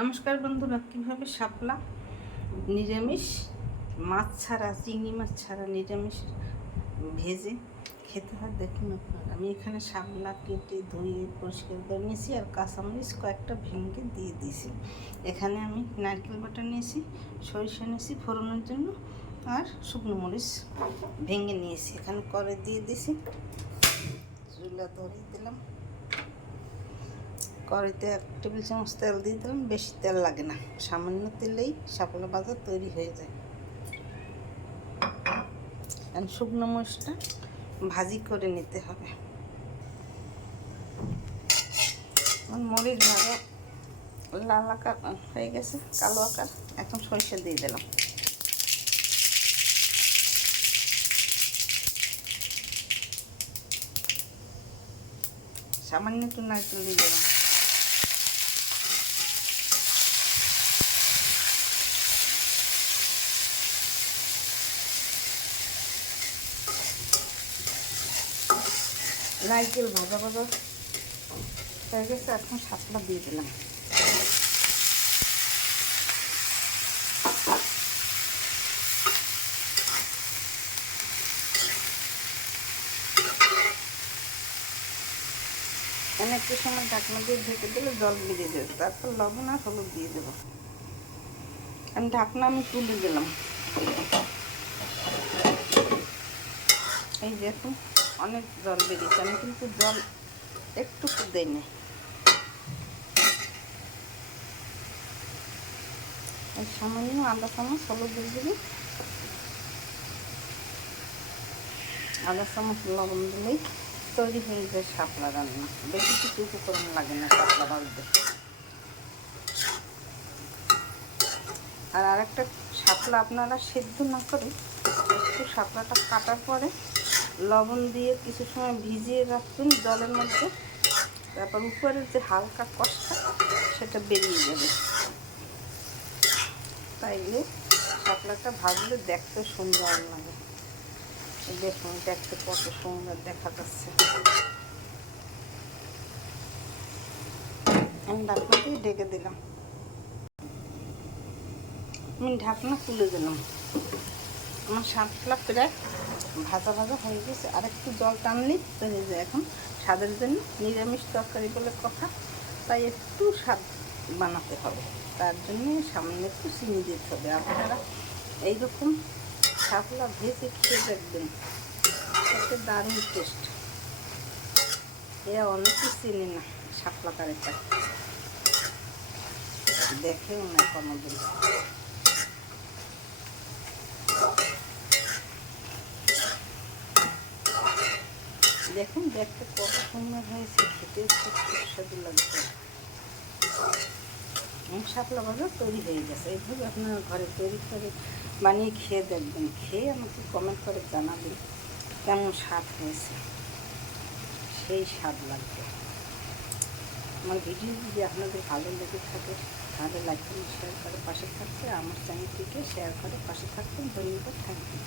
নমস্কার বন্ধুরা, কীভাবে শাপলা নিরামিষ মাছ ছাড়া, চিংড়ি মাছ ছাড়া নিরামিষ ভেজে খেতে হয় দেখুন আপনারা। আমি এখানে শাপলা কেটে ধুয়ে পরিষ্কার করে নিয়েছি আর কাঁচামরিচ কয়েকটা ভেঙে দিয়ে দিয়েছি। এখানে আমি নারকেল বাটা নিয়েছি, সরিষা নিয়েছি ফোড়নের জন্য, আর শুকনো মরিচ ভেঙে নিয়েছি। এখানে করে দিয়ে দিয়েছি, চুলা ধরিয়ে দিলাম, কড়াইতে 1 টেবিল চামচ তেল দিয়ে দিলাম। বেশি তেল লাগে না, সামান্য তেলেই শাপলা ভাজা তৈরি হয়ে যায়। কারণ শুকনো মরিচটা ভাজি করে নিতে হবে। মরিচ ভাজা লাল আকার হয়ে গেছে, কালো আকার। এখন সরিষা দিয়ে দিলাম, সামান্য একটু নারকেল দিয়ে দিলাম, নারকেল ভাজা ভাজা হয়ে গেছে। এখন শাপলা দিয়ে দিলাম, একটু সময় ঢাকনা দিয়ে ঢেকে দিলে জল বেরিয়ে দেবে। তারপর লবণ আর হলুদ দিয়ে দেবো। ঢাকনা তুলে দিলাম। এই দেখুন অনেক জল বেরিয়েছে, আমি কিন্তু জল একটুকু দেই না। এই সামান্য আদা চামচ হলুদ দিয়ে দিবি, আদা চামচ লবণ দিলেই তৈরি হয়ে যায় শাপলা রান্না। বেশি কিছু উপকরণ লাগে না শাপলা ভাজতে। আর আরেকটা, শাপলা আপনারা সেদ্ধ না করে একটু শাপলাটা কাটার পরে লবণ দিয়ে কিছু সময় ভিজিয়ে রাখবেন জলের মধ্যে। তারপর উপরের যে হালকা কষটা সেটা বেরিয়ে যাবে। তাইলে শাপলাটা ভাজলে দেখতে সুন্দর লাগে। দেখুন দেখতে কত সুন্দর দেখা যাচ্ছে। আমি ঢাকনা দিয়ে ঢেকে দিলাম। আমি ঢাকনা তুলে দিলাম। আমার শাপলা প্রায় ভাজা ভাজা হয়ে গেছে। আর একটু জল টানলেই হয়ে যায়। এখন স্বাদের জন্য, নিরামিষ তরকারি বলে কথা, তাই একটু স্বাদ বানাতে হবে। তার জন্য সামান্য একটু চিনি দিতে হবে। আপনারা এইরকম শাপলা ভেজে খেয়ে দেখবেন, একটা দারুণ টেস্ট। এরা অনেকেই চিনি না শাপলা কারিটা, দেখেও না কোনোদিন। দেখুন দেখতে কত সুন্দর হয়েছে, খেতে খুব সুস্বাদু লাগছে। শাপলা ভাজা তৈরি হয়ে গেছে। এইভাবে আপনারা ঘরে তৈরি করে বানিয়ে খেয়ে দেখবেন। খেয়ে আমাকে কমেন্ট করে জানাবেন কেমন স্বাদ হয়েছে। সেই স্বাদ লাগবে। আমার ভিডিও যদি আপনাদের ভালো লেগে থাকে তাহলে লাইক করে শেয়ার করে পাশে থাকবে। আমার চ্যানেলটিকে শেয়ার করে পাশে থাকবেন। ধন্যবাদ, থ্যাংক ইউ।